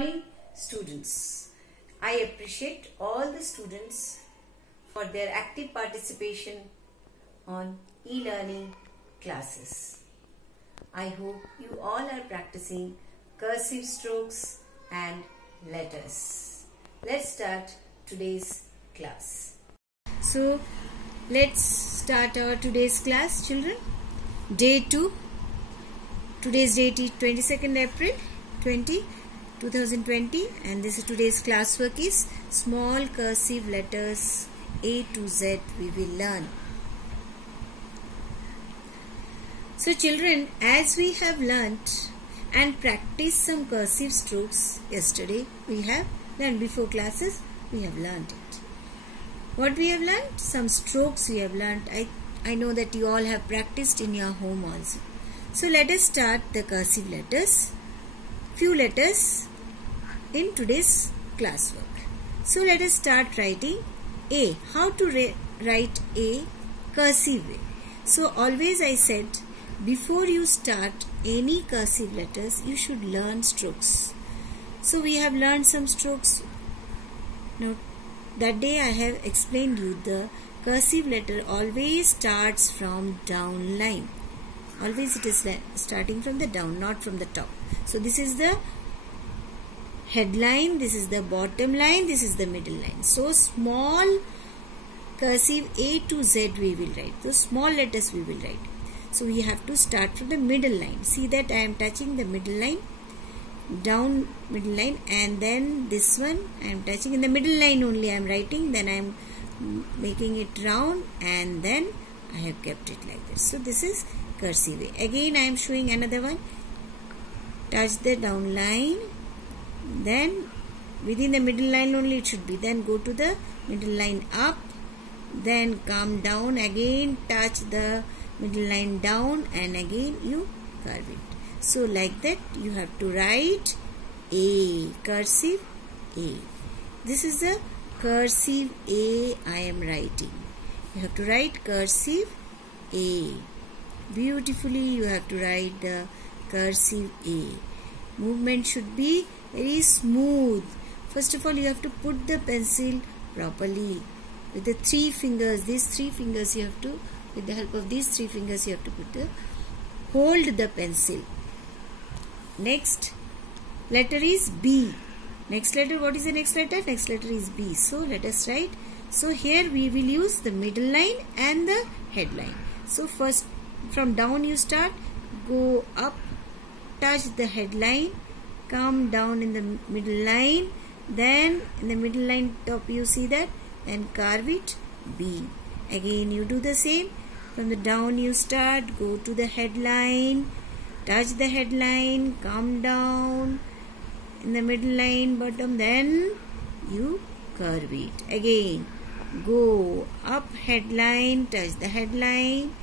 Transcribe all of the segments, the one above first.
morning, students. I appreciate all the students for their active participation on e-learning classes. I hope you all are practicing cursive strokes and letters. Let's start today's class. So, let's start our today's class, children. Day 2. Today's date is 22nd April 2020, and this is today's classwork is small cursive letters A to Z we will learn. So children, as we have learnt and practiced some cursive strokes yesterday, we have learned before classes, we have learnt it. What we have learnt? Some strokes we have learnt. I know that you all have practiced in your home also. So let us start the cursive letters. Few letters in today's classwork. So let us start writing A. How to write A cursive way. So always I said, before you start any cursive letters, you should learn strokes. So we have learned some strokes. Now that day I have explained you the cursive letter always starts from down line. Always it is starting from the down, not from the top. So this is the headline, this is the bottom line, this is the middle line. So small cursive A to Z we will write. So small letters we will write. So we have to start from the middle line. See that I am touching the middle line, down middle line, and then this one I am touching in the middle line only I am writing, then I am making it round, and then I have kept it like this. So this is cursive way. Again I am showing another one. Touch the down line, then within the middle line only it should be, then go to the middle line up, then come down, again touch the middle line down, and again you curve it. So like that you have to write A, cursive A. This is the cursive A I am writing. You have to write cursive A. Beautifully you have to write the cursive A. Movement should be very smooth. First of all you have to put the pencil properly with the 3 fingers. These 3 fingers you have to, with the help of these 3 fingers you have to hold the pencil. Next letter is B. Next letter, what is the next letter? Next letter is B. So let us write. So here we will use the middle line and the headline. So first from down you start, go up, touch the headline, come down in the middle line, then in the middle line top you see that, then carve it B. Again you do the same. From the down you start, go to the headline, touch the headline, come down in the middle line bottom, then you curve it. Again go up headline, touch the headline,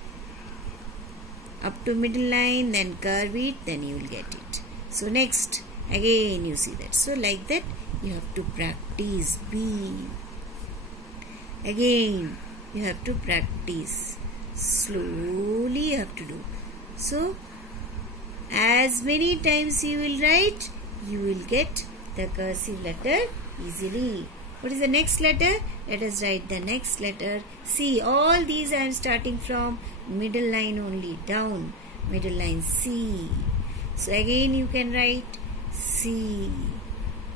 up to middle line, then curve it, then you will get it. So next again you see that. So like that you have to practice B. Again you have to practice. Slowly you have to do. So as many times you will write, you will get the cursive letter easily. What is the next letter? Let us write the next letter. C. All these I am starting from middle line only, down, middle line C. So again you can write C.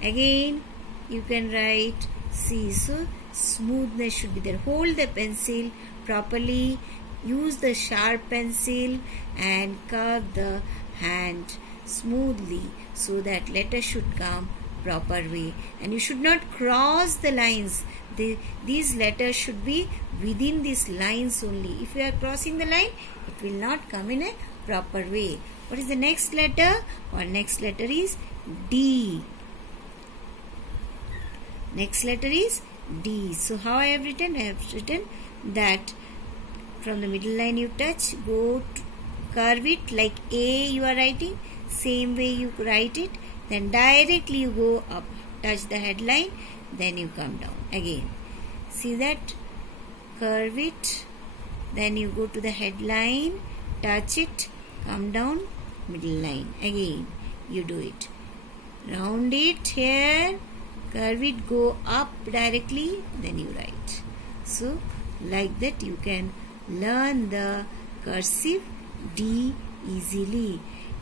Again you can write C. So smoothness should be there. Hold the pencil properly. Use the sharp pencil and curve the hand smoothly so that letter should come proper way, and you should not cross the lines. These letters should be within these lines only. If you are crossing the line, it will not come in a proper way. What is the next letter? Our next letter is D. Next letter is D. So how I have written? I have written that from the middle line you touch, go to curve it like A you are writing, same way you write it, then directly you go up, touch the headline, then you come down. Again see that, curve it, then you go to the headline, touch it, come down, middle line. Again you do it. round it here, curve it, go up directly, then you write. So like that you can learn the cursive D easily.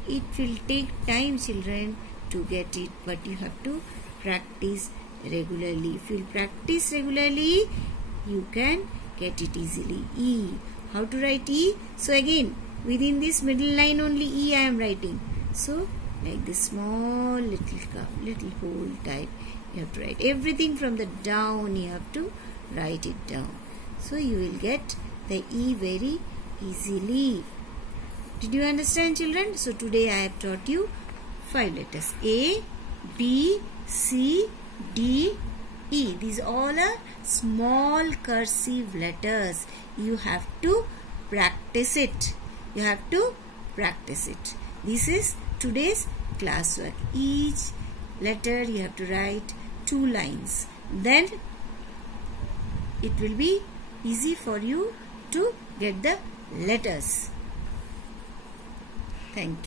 It will take time, children, to get it, but you have to practice regularly. If you practice regularly, you can get it easily. E. How to write E? So again, within this middle line only E I am writing. So like this small little cup, little hole type, you have to write. Everything from the down you have to write it down. So you will get the E very easily. Did you understand, children? So today I have taught you 5 letters. A, B, C, D, E. These all are small cursive letters. You have to practice it. You have to practice it. This is today's classwork. Each letter you have to write 2 lines. Then it will be easy for you to get the letters. Thank you.